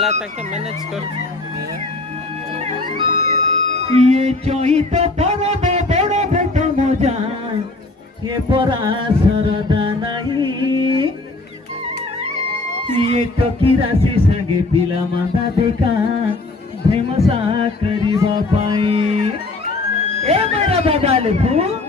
ला तक मैनेज कर ये चोहित परब बड़ भेट मजा ये परा सरदा नहीं ये टकी राशि संगे पिला माता देखा धेमसा करिबा पाए ए मेरा बगाल फू